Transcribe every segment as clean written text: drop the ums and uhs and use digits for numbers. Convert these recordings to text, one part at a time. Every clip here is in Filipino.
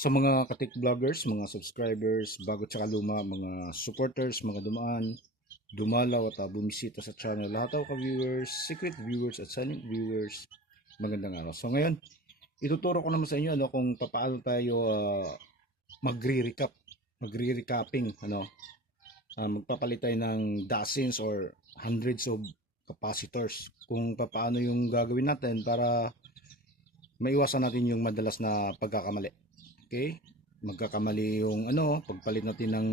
Sa mga katik vloggers, mga subscribers, bago tsaka luma, mga supporters, mga dumaan, dumalaw at bumisita sa channel, lahat ako ka-viewers, secret viewers at silent viewers, magandang araw. So ngayon, ituturo ko naman sa inyo kung paano tayo magre-recapping, magpapalit tayo ng dozens or hundreds of capacitors. Kung paano yung gagawin natin para maiwasan natin yung madalas na pagkakamali. Okay? Magkakamali yung pagpalit natin ng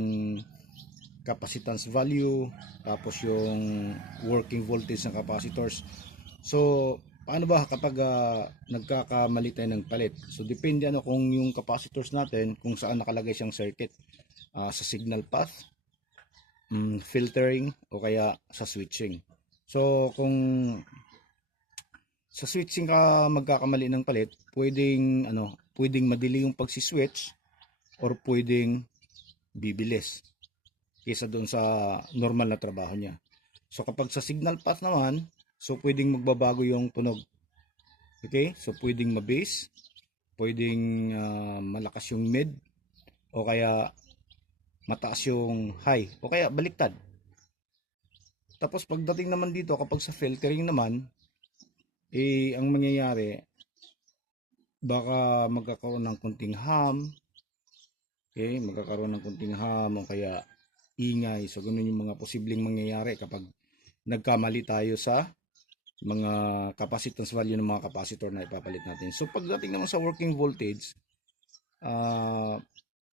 capacitance value, tapos yung working voltage ng capacitors. So, paano ba kapag nagkakamali tayo ng palit? So, depende kung yung capacitors natin, kung saan nakalagay siyang circuit. Sa signal path, filtering, o kaya sa switching. So, kung sa switching ka magkakamali ng palit, pwedeng madili yung pagsi-switch or pwedeng bibilis kaysa doon sa normal na trabaho niya. So kapag sa signal path naman, so pwedeng magbabago yung tunog. Okay? So pwedeng ma-bass, pwedeng malakas yung mid, o kaya mataas yung high, o kaya baliktad. Tapos pagdating naman dito, kapag sa filtering naman, ang mangyayari, baka magkakaroon ng kunting hum, okay? Magkakaroon ng kunting hum o kaya ingay. So ganun yung mga posibleng mangyayari kapag nagkamali tayo sa mga capacitance value ng mga capacitor na ipapalit natin. So pagdating naman sa working voltage,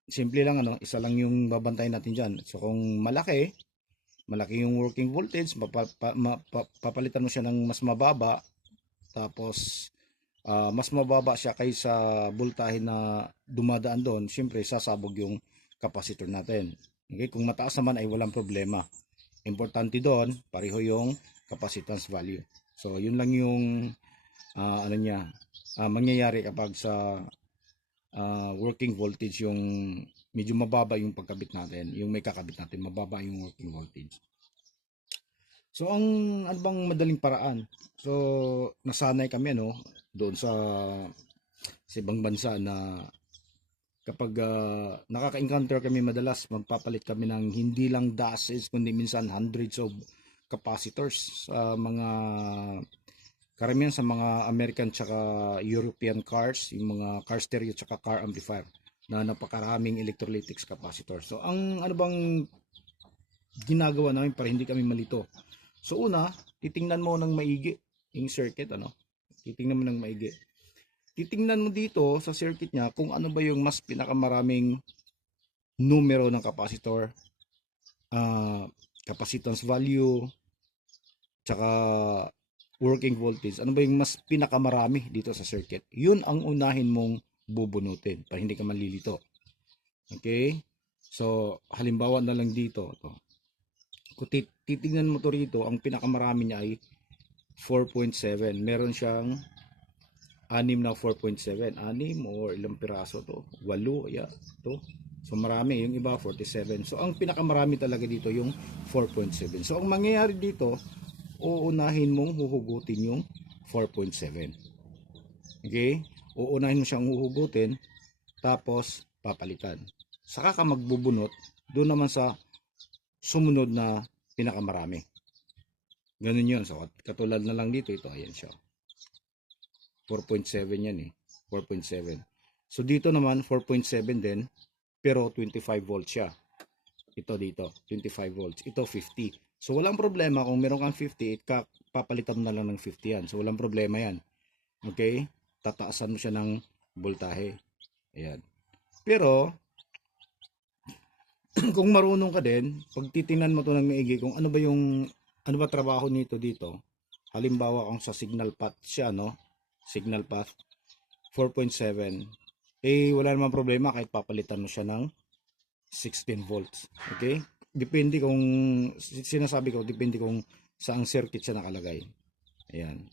simple lang isa lang yung babantayan natin diyan. So kung malaki yung working voltage, papalitan mo siya ng mas mababa, tapos mas mababa siya kaysa voltahe na dumadaan doon, siyempre sasabog yung capacitor natin. Okay? Kung mataas naman ay walang problema. Importante doon, pareho yung capacitance value. So, yun lang yung mangyayari kapag sa working voltage, yung medyo mababa yung pagkabit natin, yung may kakabit natin, mababa yung working voltage. So, ano bang madaling paraan? So, nasanay kami doon sa ibang bansa na kapag nakaka-encounter kami, madalas magpapalit kami ng hindi lang dozens kundi minsan hundreds of capacitors sa mga karamihan sa mga American tsaka European cars, yung mga car stereo tsaka car amplifier na napakaraming electrolytics capacitor. So ang ano bang ginagawa namin para hindi kami malito? So una, titingnan mo ng maigi yung circuit, titingnan mo ng maigi. Titingnan mo dito sa circuit niya kung ano ba yung mas pinakamaraming numero ng capacitor, capacitance value, tsaka working voltage. Ano ba yung mas pinakamarami dito sa circuit? Yun ang unahin mong bubunutin para hindi ka malilito. Okay? So, halimbawa na lang dito. Kung titingnan mo to rito, ang pinakamarami niya ay 4.7. Meron siyang 6 na 4.7. 6 or ilang piraso to? 8. Yeah, to. So marami, yung iba 47. So ang pinakamarami talaga dito yung 4.7. So ang mangyayari dito, uunahin mong huhugutin yung 4.7. Okay? Uunahin mo siyang huhugutin, tapos papalitan. Saka ka magbubunot doon naman sa sumunod na pinakamarami. Ganun yun. So katulad na lang dito, ito, ayan siya. 4.7 yan 4.7. So dito naman 4.7 din, pero 25 volts siya. Ito dito, 25 volts. Ito 50. So walang problema kung meron kang 50, papalitan mo na lang ng 50 yan. So walang problema yan. Okay? Tataasan mo siya ng voltahe. Ayan. Pero kung marunong ka din, pag titingnan mo to ng maigi kung ano ba trabaho nito dito. Halimbawa kung sa signal path siya, signal path 4.7, wala namang problema kahit papalitan mo siya ng 16 volts. Okay? Depende kung, sinasabi ko, depende kung saang circuit siya nakalagay. Ayan.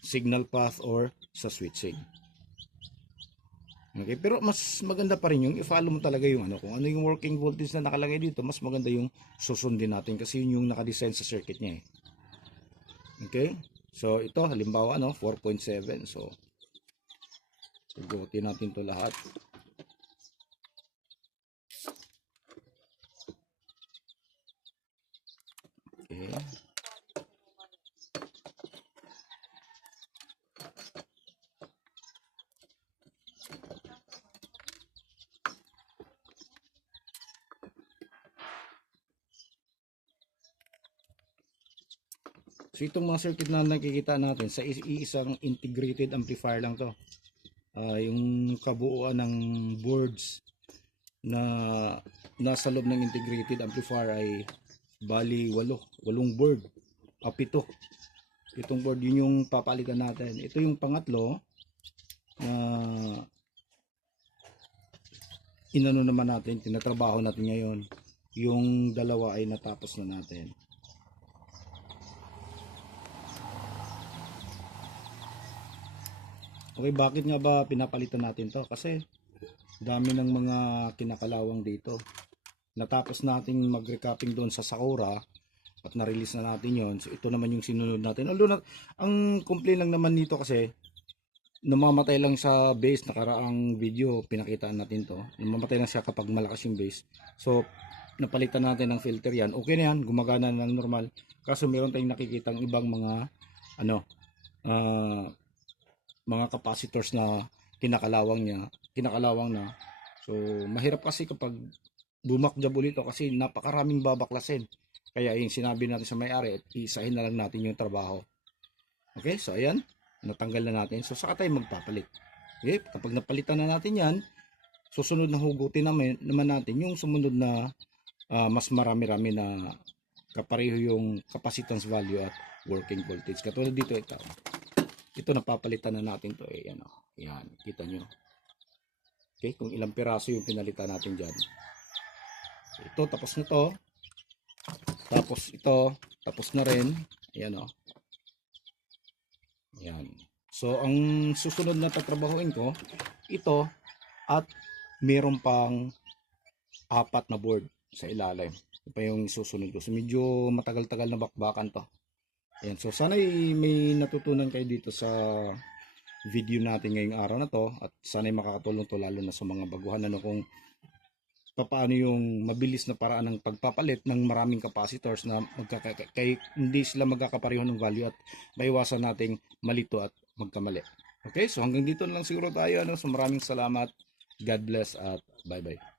Signal path or sa switching. Okay? Pero mas maganda pa rin yung i-follow mo talaga yung kung ano yung working voltage na nakalagay dito, mas maganda yung susundin natin kasi yun yung nakadesign sa circuit niya Okay? So ito halimbawa 4.7. So Sugutin natin to lahat. Okay. So itong mga circuit na nakikita natin sa isang integrated amplifier lang to. Yung kabuuan ng boards na nasa loob ng integrated amplifier ay bali 8 board o 7. Itong board yun yung papalitan natin. Ito yung pangatlo na inano naman natin, tinatrabaho natin ngayon. Yung dalawa ay natapos na natin. Okay, bakit nga ba pinapalitan natin to? Kasi dami ng mga kinakalawang dito. Natapos nating mag-recapping doon sa Sakura at na-release na natin yon. So ito naman yung sinunod natin. Although ang complaint lang naman nito kasi namamatay lang sa bass. Nakaraang video pinakitaan natin to. Namamatay lang siya kapag malakas yung bass. So napalitan natin ng filter yan. Okay na yan, gumagana na ng normal. Kaso meron tayong nakikitang ibang mga mga capacitors na kinakalawang na. So mahirap kasi kapag bumakjab ulit ito kasi napakaraming babaklasin. Kaya yung sinabi natin sa may-ari, isahin na lang natin yung trabaho. Okay, so ayan, natanggal na natin. So saka tayo magpapalit. Okay, kapag napalitan na natin yan, susunod na hugutin naman natin yung sumunod na mas marami-rami na kapareho yung capacitance value at working voltage. Katulad dito ito napapalitan na natin to yan, yan, kita nyo. Okay, kung ilang piraso yung pinalitan natin dyan. Ito tapos na to, tapos ito tapos na rin, ayan yan. So ang susunod na tatrabahuin ko ito at meron pang 4 na board sa ilalim. Ito pa yung susunod ko. So medyo matagal-tagal na bakbakan to. Ayan, so sana may natutunan kayo dito sa video natin ngayong araw na to at sana makakatulong to lalo na sa mga baguhan kung paano yung mabilis na paraan ng pagpapalit ng maraming capacitors na hindi sila magkakapareho ng value at maiwasan nating malito at magkamali. Okay, so hanggang dito na lang siguro tayo. So maraming salamat. God bless at bye bye.